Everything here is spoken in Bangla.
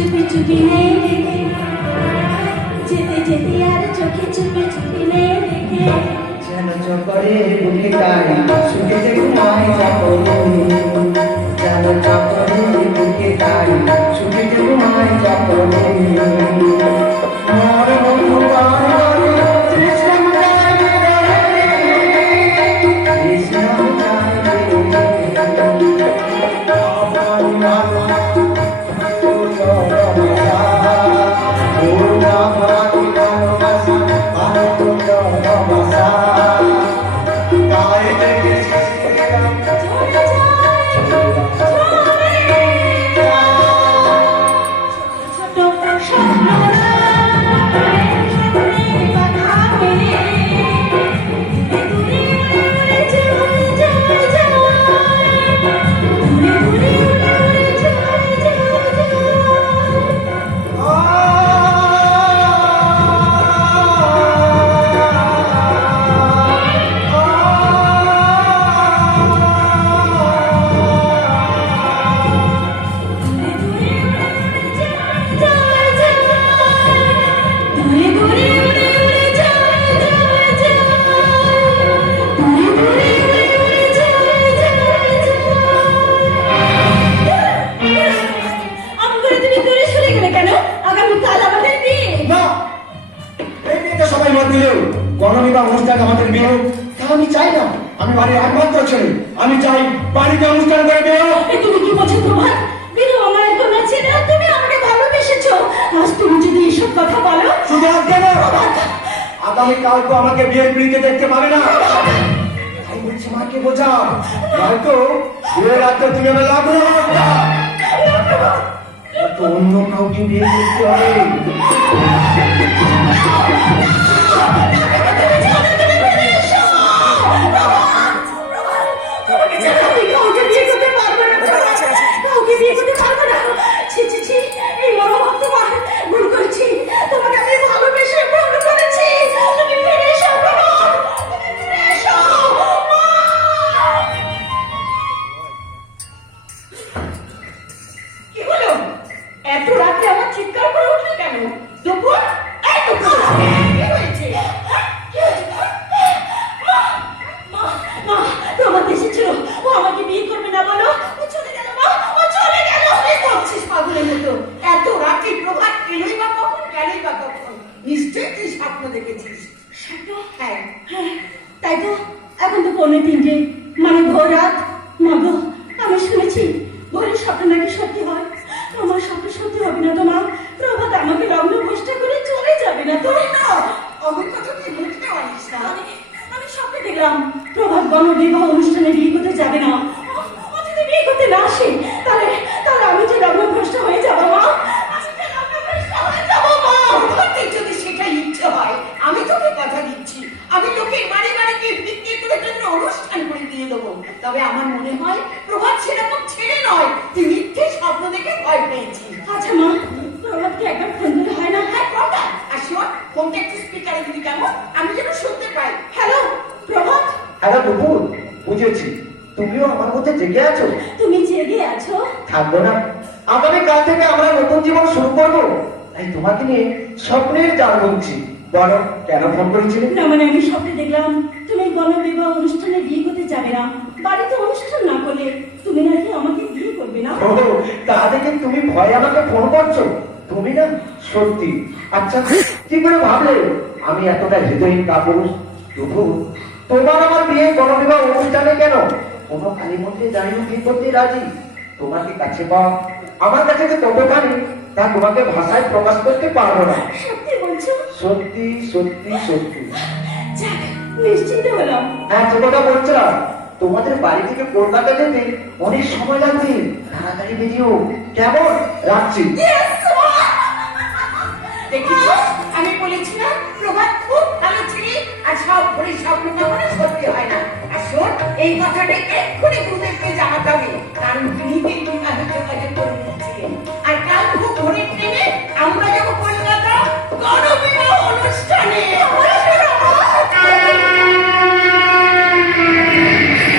চুপি চুপি নেই দেখে। যেতে যেতে আর চোখে চুপি চুপি নেই দেখে। যেন চকরে বুকে গাড়ি ছুটে যে ঘুমায় চাকরে দিলেও গণবিবাহ অনুষ্ঠান আমাদের বিয়ে হোক তা আমি চাই না। আমি বাড়ির একমাত্র ছেলে। আমি চাই বাড়িতে অনুষ্ঠান করে হোক। তুমি কি বলছো প্রভাত বিধবা মায়ের কন্যা ছেলে। আর তুমি আমাকে ভালোবেসেছো। আজ তুমি যদি এসব কথা বলো শুধু আজকে না আগামী কাল তো আমাকে বিয়ের পিড়িতে দেখতে পাবে না। তাই বলছি মাকে বোঝা নয়তো বিয়ের রাতে তুমি আমার লাগল না তো অন্য কাউকে বিয়ে করতে হবে। এত রাতে আমার চিৎকার আমাকে বিয়ে করবে না বলো? ও চলে গেল মা ও চলে গেল। কি করছিস পাগলের মতো? এত প্রভাত এলোই বা কখন গেলই বা কখন? নিশ্চয়ই তুই স্বপ্ন দেখেছিস। হ্যাঁ। হ্যাঁ, তাই তো এখন তো পনেরো তিনটে। মানে ভোর রাত। মা গো আমি শুনেছি ভোরের স্বপ্ন নাকি সত্যি হয় আমার স্বপ্ন সত্যি হবে না তো মা প্রভাত আমাকে লগ্ন ভ্রষ্টা করে চলে যাবে না তো না অমন কথা তুই বুঝতে পারিস না আমি আমি স্বপ্নে দেখলাম প্রভাত গণ বিবাহ অনুষ্ঠানে বিয়ে করতে যাবে না ও- ও যদি বিয়ে করতে না আসে তাহলে তাহলে আমি যে লগ্ন ভ্রষ্ট হয়ে যাব মা আমি যে লগ্নভ্রষ্ট হয়ে যাব মা প্রভাতের যদি সেটাই ইচ্ছে হয় আমি তোকে কথা দিচ্ছি আমি লোকের বাড়ি বাড়িতে বিক্রি করে জন্য অনুষ্ঠান করে দিয়ে দেবো। তবে আমার মনে হয় প্রভাত সেরকম ছেড়ে নয় তুই মিথ্যে স্বপ্ন দেখে ভয় পেয়েছিস। আচ্ছা মা প্রভাতকে একবার ফোন দিলে হয় না? হ্যাঁ কথা আর শোন ফোনটা একটু স্পিকারে দিবি কেমন? আমি যেন শুনতে পাই। হ্যালো প্রভাত? হ্যালো দুপুর বুঝেছি। তুমিও আমার মধ্যে জেগে আছো? তুমি জেগে আছো? থাকব না। আগামী কাল থেকে আমরা নতুন জীবন শুরু করব। তাই তোমাকে নিয়ে স্বপ্নের জাল বলছি বলো কেন ফোন করেছিলে? না মানে আমি স্বপ্নে দেখলাম তুমি গণবিবাহ অনুষ্ঠানে বিয়ে করতে যাবে না। বাড়িতে অনুষ্ঠান না করলে তুমি নাকি আমাকে বিয়ে করবে না? ও তা দেখে তুমি ভয় আমাকে ফোন করছ? তুমি না সত্যি। আচ্ছা কি করে ভাবলে? আমি এতটা হৃদয়হীন কাপুরুষ দুপুর তোমার আমার বিয়ে গণবিবাহ অনুষ্ঠানে কেন? কোনো কালী মন্দিরে দাঁড়িয়ে বিয়ে করতে রাজি? তোমাকে কাছে পাওয়া আমার কাছে যে কতখানি তা তোমাকে ভাষায় প্রকাশ করতে পারব না। সত্যি সত্যি সত্যি। নিশ্চিন্ত হলাম। হ্যাঁ যে কথা বলছিলাম। তোমাদের বাড়ি থেকে কলকাতা যেতে অনেক সময় লাগবে তাড়াতাড়ি বেরিও কেমন? রাখছি। আমি বলেছিলাম প্রভাত খুব ভালো ছিলি আর সব ভরে স্বপ্ন কখনো সত্যি হয় না। আর শোন এই কথাটা এক্ষুনি গুরুদেবকে জানাতে হবে। কারণ তিনি